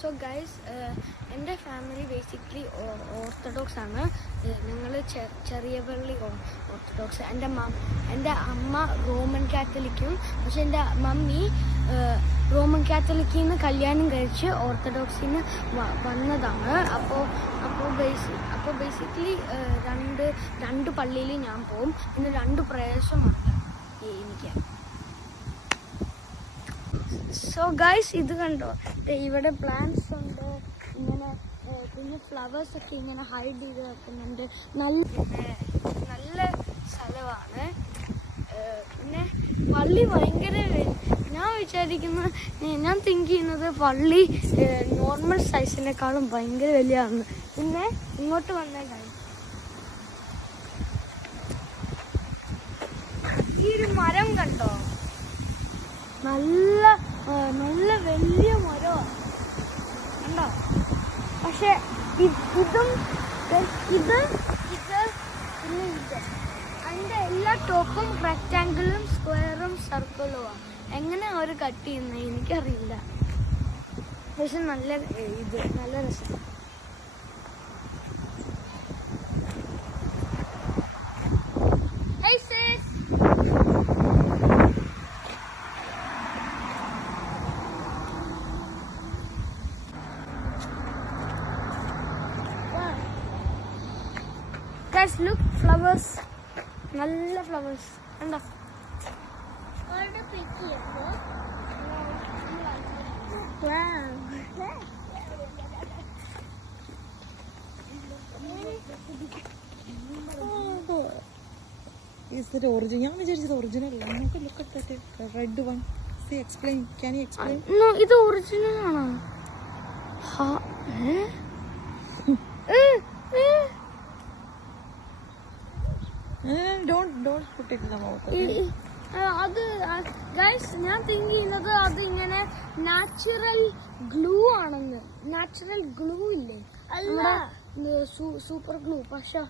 So guys, എൻ്റെ family basically orthodox ആണ്. ഞങ്ങൾ ചെറിയപള്ളി ഓർത്തഡോക്സ്. എൻ്റെ അമ്മ റോമൻ കാത്തലിക്കും, പക്ഷെ എൻ്റെ മമ്മി റോമൻ കാത്തലിക്കിൽ നിന്ന് കല്യാണം കഴിച്ച് ഓർത്തഡോക്സിൽ നിന്ന് വന്നതാണ്. അപ്പോൾ ബേസിക്കലി രണ്ട് പള്ളിയിൽ ഞാൻ പോവും. പിന്നെ 2 പ്രേയേഴ്സുമുണ്ട് എനിക്ക്. സോ ഗൈസ്, ഇത് കണ്ടോ, ഇവിടെ പ്ലാന്റ്സ് ഉണ്ട്, ഇങ്ങനെ പിന്നെ ഫ്ലവേഴ്സ് ഒക്കെ ഇങ്ങനെ ഹൈഡ് ചെയ്ത് വെക്കുന്നുണ്ട്. നല്ല സ്ഥലമാണ്. പിന്നെ പള്ളി ഭയങ്കര, ഞാൻ തിങ്ക് ചെയ്യുന്നത് പള്ളി നോർമൽ സൈസിനേക്കാളും ഭയങ്കര വലിയതാണ്. പിന്നെ ഇങ്ങോട്ട് വന്നേ കാര്യം, ഈ ഒരു മരം കണ്ടോ, നല്ല വലിയ മരമാണ് കണ്ടോ. പക്ഷെ ഇത് അതിൻ്റെ എല്ലാ ടോപ്പും റെക്റ്റാങ്കിളും സ്ക്വയറും സർക്കിളുമാണ്. എങ്ങനെ അവർ കട്ട് ചെയ്യുന്നത് എനിക്കറിയില്ല. പക്ഷെ നല്ല രസം. Guys, look, flowers. നല്ല ഫ്ലവേഴ്സ് കണ്ടോ. Is that original? ഞാൻ വിചാരിച്ചത് ഒറിജിനൽ. നമുക്ക് look at that red one. See, explain. Can you explain? No, ഇത് ഒറിജിനൽ ആണ്. Don't put it in the mouth. അത് ഗൈസ്, ഞാൻ തിങ്ക് ചെയ്യുന്നത് അത് ഇങ്ങനെ നാച്ചുറൽ ഗ്ലൂ ആണെന്ന്. നാച്ചുറൽ ഗ്ലൂ ഇല്ലേ, സൂപ്പർ ഗ്ലൂ. പക്ഷെ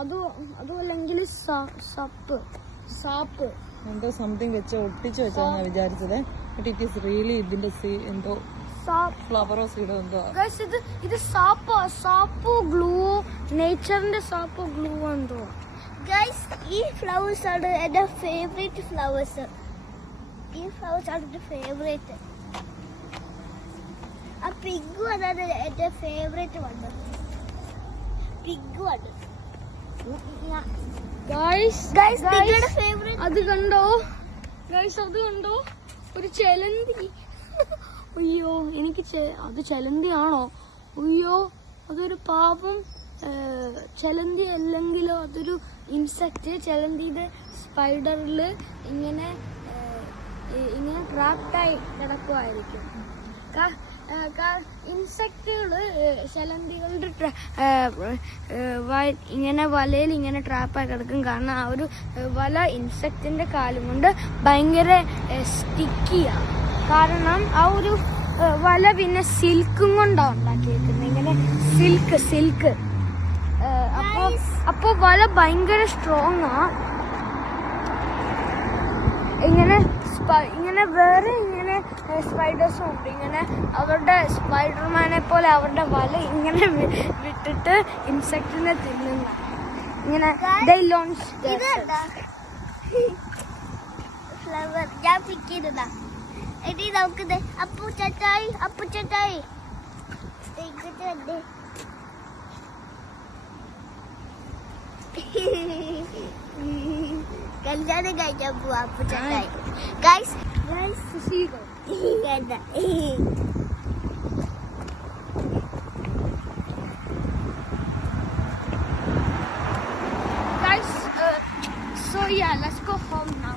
അതും അല്ലെങ്കിൽ സാപ്പ് എന്തോ സംതിങ് വെച്ച് ഒട്ടിച്ച് വെച്ചാണ് വിചാരിച്ചത്. ബട്ട് ഇറ്റ് ഈസ് റിയലി ഇതിന്റെ എന്തോ ഫ്ലവറോ സീഡോ എന്തോ. ഇത് സാപ്പ് ഗ്ലൂ, നേച്ചറിന്റെ സാപ്പ് ഗ്ലൂ എന്തോ. Guys, these flowers are the favorite flowers. These flowers are the favorite. A pig one is the favorite one. Pig one. Guys, pig is the favorite. അത് കണ്ടോ guys, അത് കണ്ടോ, ഒരു ചെലന്തി. അയ്യോ, അത് ചെലന്തിയാണോ? അയ്യോ, അതൊരു പാപം ചെലന്തി അല്ലെങ്കിലോ അതൊരു ഇൻസെക്റ്റ്. ചെലന്തിയുടെ സ്പൈഡറിൽ ഇങ്ങനെ ട്രാപ്റ്റായി കിടക്കുമായിരിക്കും. ഇൻസെക്റ്റുകള് ചെലന്തികളുടെ ഇങ്ങനെ വലയിൽ ഇങ്ങനെ ട്രാപ്പായി കിടക്കും. കാരണം ആ ഒരു വല ഇൻസെക്റ്റിന്റെ കാലും കൊണ്ട് ഭയങ്കര സ്റ്റിക്കിയാണ്. കാരണം ആ ഒരു വല പിന്നെ സിൽക്കും കൊണ്ടാണ് ഉണ്ടാക്കിയിരിക്കുന്നത്. ഇങ്ങനെ സിൽക്ക്. അപ്പൊ വല ഭയങ്കര സ്ട്രോങ് ആ. ഇങ്ങനെ വേറെ സ്പൈഡേഴ്സും ഉണ്ട്. ഇങ്ങനെ അവരുടെ സ്പൈഡർമാനെ പോലെ അവരുടെ വല ഇങ്ങനെ വിട്ടിട്ട് ഇൻസെക്റ്റിനെ തിന്നുന്ന. ഇങ്ങനെ ഫ്ലവർ ഞാൻ പിക്ക് ചെയ്തതാ. എടി നോക്കുന്നത് അപ്പുച്ചട്ടായി കല്യാണം കഴിക്കാൻ പോവാ അപ്പുച്ചട്ടായി. Guys so yeah, let's go home now.